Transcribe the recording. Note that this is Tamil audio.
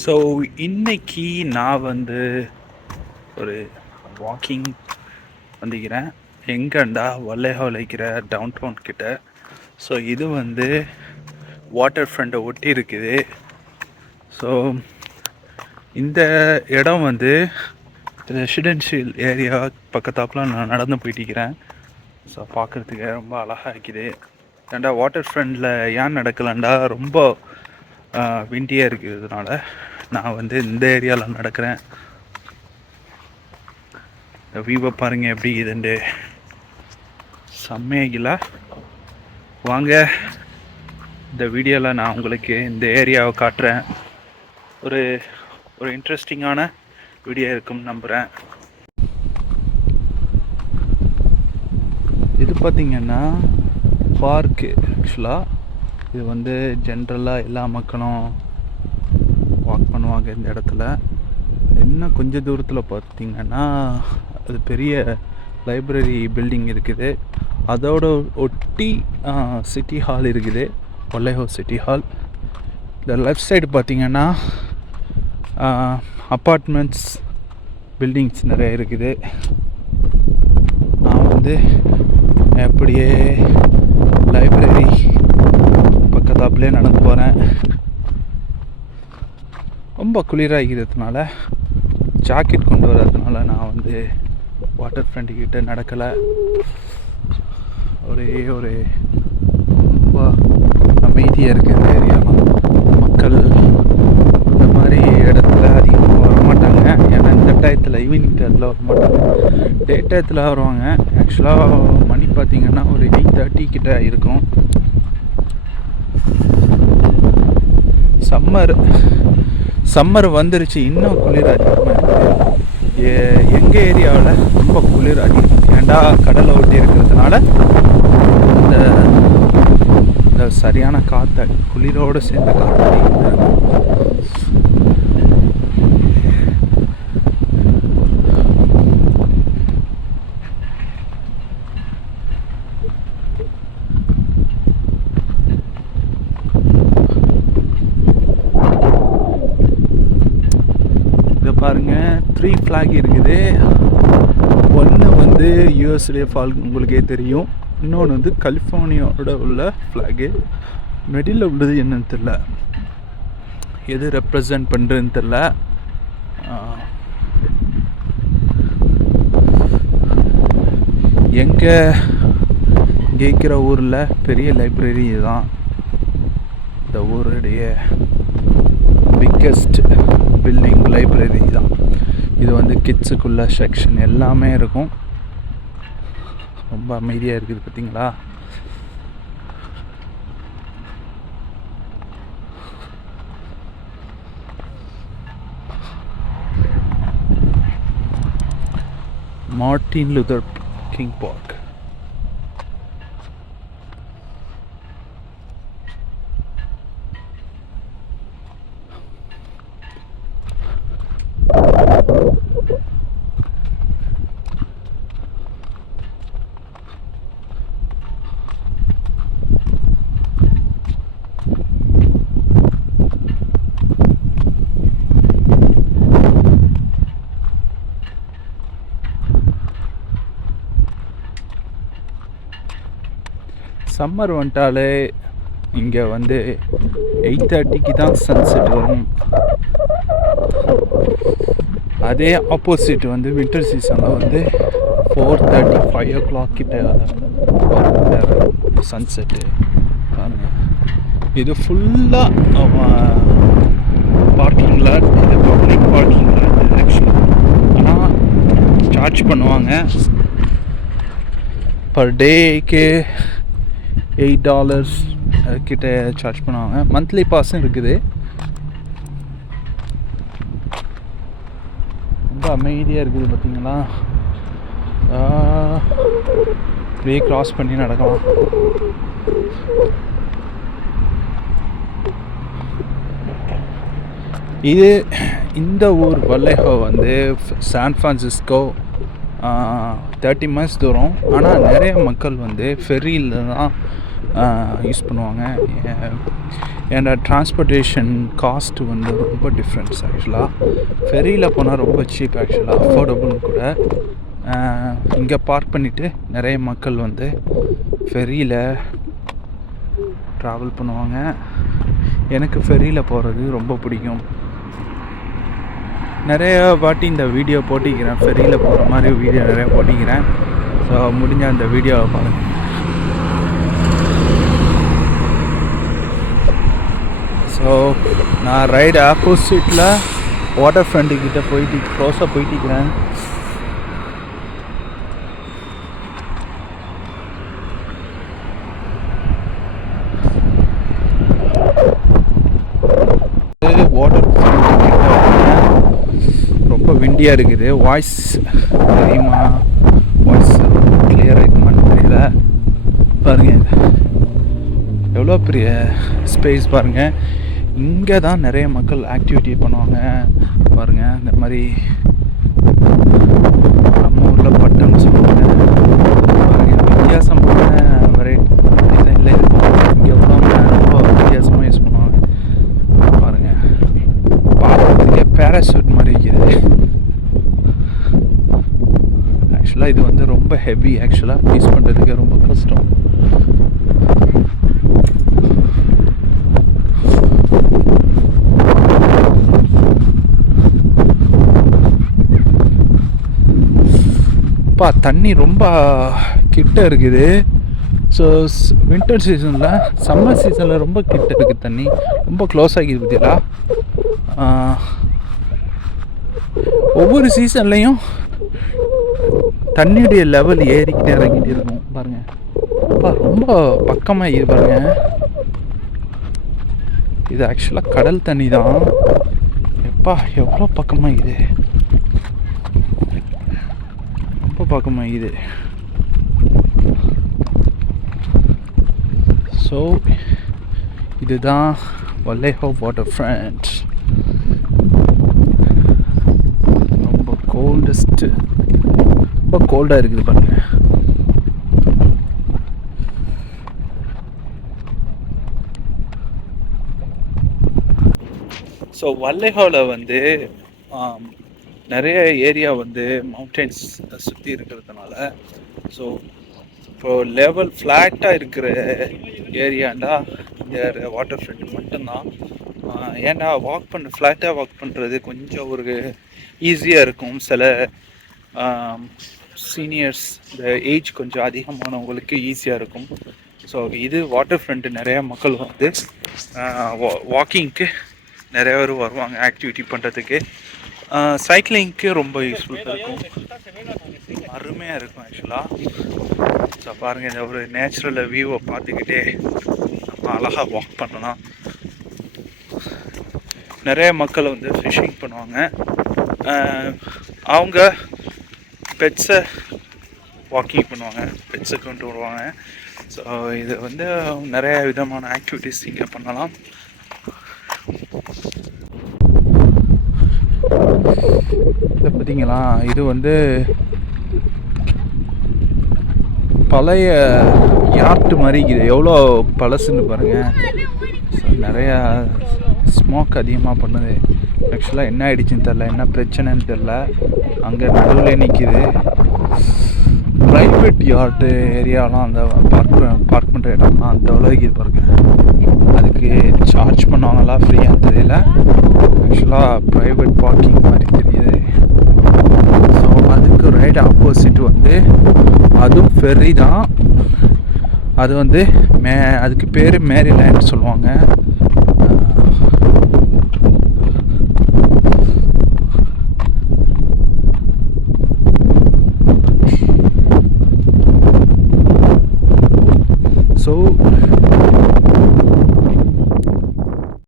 ஸோ இன்னைக்கு நான் வந்து ஒரு வாக்கிங் வந்துக்கிறேன். எங்கேண்டா வல்லேஹாலைக்கிற டவுன் டவுன் கிட்ட. ஸோ இது வந்து வாட்டர் ஃப்ரண்ட்டை ஒட்டி இருக்குது. ஸோ இந்த இடம் வந்து ரெசிடென்ஷியல் ஏரியா பக்கத்தாப்புல நான் நடந்து போயிட்டிருக்கிறேன். ஸோ பார்க்குறதுக்கு ரொம்ப அழகாக இருக்குது. ஏன்டா வாட்டர் ஃப்ரண்ட்டில் ஏன் நடக்கலான்டா, ரொம்ப விண்டியாக இருக்கிறதுனால நான் வந்து இந்த ஏரியாவில் நடக்கிறேன். இந்த வியூவை பாருங்கள் எப்படி இதுண்டு செம்மையாகில. வாங்க இந்த வீடியோவில் நான் உங்களுக்கு இந்த ஏரியாவை காட்டுறேன். ஒரு ஒரு இன்ட்ரெஸ்டிங்கான வீடியோ இருக்கும்னு நம்புகிறேன். இது பார்த்திங்கன்னா பார்க்கு. ஆக்சுவலாக இது வந்து ஜென்ரலாக எல்லா மக்களும் வாக் பண்ணுவாங்க இந்த இடத்துல. இன்னும் கொஞ்சம் தூரத்தில் பார்த்திங்கன்னா அது பெரிய லைப்ரரி பில்டிங் இருக்குது. அதோட ஒட்டி சிட்டி ஹால் இருக்குது, வல்லேஹோ சிட்டி ஹால். இந்த லெஃப்ட் சைடு பார்த்திங்கன்னா அப்பார்ட்மெண்ட்ஸ் பில்டிங்ஸ் நிறைய இருக்குது. நான் வந்து அப்படியே லைப்ரரி பக்கத்தாப்புலேயே நடந்து போகிறேன். ரொம்ப குளிராகிறதுனால ஜாக்கெட் கொண்டு வர்றதுனால நான் வந்து வாட்டர் ஃப்ரண்ட்டுக்கிட்ட நடக்கலை. ஒரு ரொம்ப அமைதியாக இருக்குது இந்த ஏரியாலாம். மக்கள் இந்த மாதிரி இடத்துல அதிகமாக வரமாட்டாங்க. ஏன்னா இந்த டயத்தில் ஈவினிங் டயத்தில் வரமாட்டாங்க, டே டயத்தில் வருவாங்க. ஆக்சுவலாக மணி பார்த்திங்கன்னா ஒரு 8:30 கிட்ட இருக்கும். சம்மர் வந்துருச்சு, இன்னும் குளிர் அதிகமாக இருக்குது. எங்கள் ஏரியாவில் ரொம்ப குளிர் அதிகம். ஏண்டா கடலை ஒட்டி இருக்கிறதுனால இந்த சரியான காற்று, குளிரோடு சேர்ந்த காற்று அடிக்குது. பாருங்க 3 ஃப்ளாக் இருக்குது. ஒன்று வந்து யூஎஸ்ஏ ஃபால் உங்களுக்கே தெரியும், இன்னொன்று வந்து கலிஃபோர்னியாவோட உள்ள ஃப்ளாகு. மிடில் உள்ளது என்னன்னு தெரில, எது ரெப்ரசன்ட் பண்ணுறதுன்னு தெரில. எங்கள் கேட்குற ஊரில் பெரிய லைப்ரரி தான் இந்த ஊருடைய பிக்கஸ்ட் பில்டிங் லைப்ரரி தான். இது வந்து கிட்ஸுக்குள்ள செக்ஷன் எல்லாமே இருக்கும். ரொம்ப அமைதியாக இருக்குது பார்த்தீங்களா. Martin Luther king park. Summer வந்துட்டாலே இங்கே வந்து 8:30க்கு தான் சன்செட் வரும். அதே ஆப்போசிட் வந்து வின்டர் சீசனில் வந்து 4:30 5 o'clock கிட்ட சன்செட்டு. இது ஃபுல்லாக பார்க்கிங் லாட், இது பப்ளிக் பார்க்கிங் லாட் ஆக்சுவலாக. ஆனால் சார்ஜ் பண்ணுவாங்க பர் டேக்கு $8 கிட்ட சார்ஜ் பண்ணுவாங்க. மந்த்லி பாஸும் இருக்குது. ரொம்ப அமைதியாக இருக்குது பார்த்தீங்களா. அப்படியே க்ராஸ் பண்ணி நடக்கலாம். இந்த ஊர் வல்லேஹோ வந்து சான் ஃப்ரான்சிஸ்கோ 30 miles தூரம். ஆனால் நிறைய மக்கள் வந்து ஃபெரியில் தான் யூஸ் பண்ணுவாங்க. ஏன்னா டிரான்ஸ்போர்ட்டேஷன் காஸ்ட்டு வந்து ரொம்ப டிஃப்ரென்ஸ் ஆக்சுவலாக. ஃபெரியில் போனால் ரொம்ப சீப் ஆக்சுவலாக, அஃபோர்டபுள்னு கூட. இங்கே பார்க் பண்ணிவிட்டு நிறைய மக்கள் வந்து ஃபெரியில் ட்ராவல் பண்ணுவாங்க. எனக்கு ஃபெரியில் போகிறது ரொம்ப பிடிக்கும். நிறைய வாட்டி இந்த வீடியோ போட்டிக்கிறேன், ஃபெரியில் போகிற மாதிரி வீடியோ நிறையா போட்டிக்கிறேன். ஸோ முடிஞ்ச அந்த வீடியோவை பாருங்கள். ஸோ நான் ரைடு ஆப்போசிட்டில் வாட்டர் ஃப்ரண்ட்டுக்கிட்ட போயிட்டு க்ளோஸாக போயிட்டிக்கிறேன். வாட்டர் ஃப்ரண்ட்டுக்கிட்ட ரொம்ப விண்டியாக இருக்குது. வாய்ஸ் தெரியுமா? வாய்ஸ் கிளியராக இருக்குமான்னு தெரியல. பாருங்கள் எவ்வளோ பெரிய ஸ்பேஸ் பாருங்கள். இங்கே தான் நிறைய மக்கள் ஆக்டிவிட்டி பண்ணுவாங்க பாருங்கள். இந்த மாதிரி நம்ம ஊரில் பட்டுன்னு சொல்லுவாங்க பாருங்கள். வித்தியாசமான வெரைட்டி டிசைனில் இருக்கும். இங்கே உள்ளவங்க ரொம்ப வித்தியாசமாக யூஸ் பண்ணுவாங்க பாருங்கள். பார்க்குறதுக்கே பேராசூட் மாதிரி இருக்குது. ஆக்சுவலாக இது வந்து ரொம்ப ஹெவி. ஆக்சுவலாக யூஸ் பண்ணுறதுக்கு ரொம்ப கஷ்டம். தண்ணி ரொம்ப கிட்ட இருக்குது. ஸோ வின்டர் சீசனில், சம்மர் சீசனில் ரொம்ப கிட்ட இருக்குது தண்ணி, ரொம்ப க்ளோஸ் ஆகிடுது பார்த்தீங்களா. ஒவ்வொரு சீசன்லேயும் தண்ணியுடைய லெவல் ஏறிக்கிட்டே இறங்கிட்டே இருக்கும் பாருங்கள். ரொம்ப பக்கமாக இது பாருங்கள். இது ஆக்சுவலாக கடல் தண்ணி தான். எவ்வளோ பக்கமாக இது, ரொம்ப பக்கமாக இது. ஸோ இதுதான் வல்லேஹோ வாட்டர் ஃப்ரண்ட். ரொம்ப கோல்டாக இருக்குது பாருங்கள். ஸோ வல்லேஹோவில் வந்து நிறைய ஏரியா வந்து மவுண்டன்ஸ் சுற்றி இருக்கிறதுனால, ஸோ இப்போது லெவல் ஃப்ளாட்டாக இருக்கிற ஏரியாண்டா இந்த வாட்டர் ஃப்ரண்ட் மட்டும்தான். ஏன்னா ஃப்ளாட்டாக வாக் பண்ணுறது கொஞ்சம் ஒரு ஈஸியாக இருக்கும். சில சீனியர்ஸ், இந்த ஏஜ் கொஞ்சம் அதிகமானவங்களுக்கு ஈஸியாக இருக்கும். ஸோ இது வாட்டர் ஃப்ரண்ட்டு நிறையா மக்கள் வந்து வாக்கிங்க்கு நிறைய பேர் வருவாங்க ஆக்டிவிட்டி பண்ணுறதுக்கு. சைக்கிளிங்க்கு ரொம்ப யூஸ்ஃபுல்லாக இருக்கும், அருமையாக இருக்கும் ஆக்சுவலாக. ஸோ பாருங்கள், இந்த ஒரு நேச்சுரல் வியூவை பார்த்துக்கிட்டே நம்ம அழகாக வாக் பண்ணலாம். நிறைய மக்கள் வந்து ஃபிஷிங் பண்ணுவாங்க. அவங்க பெட்ஸை வாக்கிங் பண்ணுவாங்க, பெட்ஸை கொண்டு வருவாங்க. ஸோ இது வந்து நிறைய விதமான ஆக்டிவிட்டீஸ் இங்கே பண்ணலாம். இதை பார்த்தீங்களா, இது வந்து பழைய யார்ட்டு மாதிரி இருக்குது. எவ்வளோ பழசுன்னு பாருங்கள். நிறையா ஸ்மோக் அதிகமாக பண்ணுது. ஆக்சுவலாக என்ன ஆகிடுச்சின்னு தெரில, என்ன பிரச்சனைன்னு தெரில. அங்கே நடுவில் நிற்கிது. ப்ரைவேட் யார்ட்டு ஏரியாலாம் அந்த பார்க் பண்ணுற இடம்லாம் அந்த அளவுக்கு பாருங்கள். அதுக்கு சார்ஜ் பண்ணுவாங்களா ஃப்ரீயான்னு தெரியல. ஆக்சுவலாக ப்ரைவேட் பார்க்கிங் மாதிரி தெரியுது. ஸோ அதுக்கு ரைட் ஆப்போசிட் வந்து அதுவும் ஃபெர்ரி தான். அது வந்து அதுக்கு பேர் மேரிலேண்ட் சொல்லுவாங்க.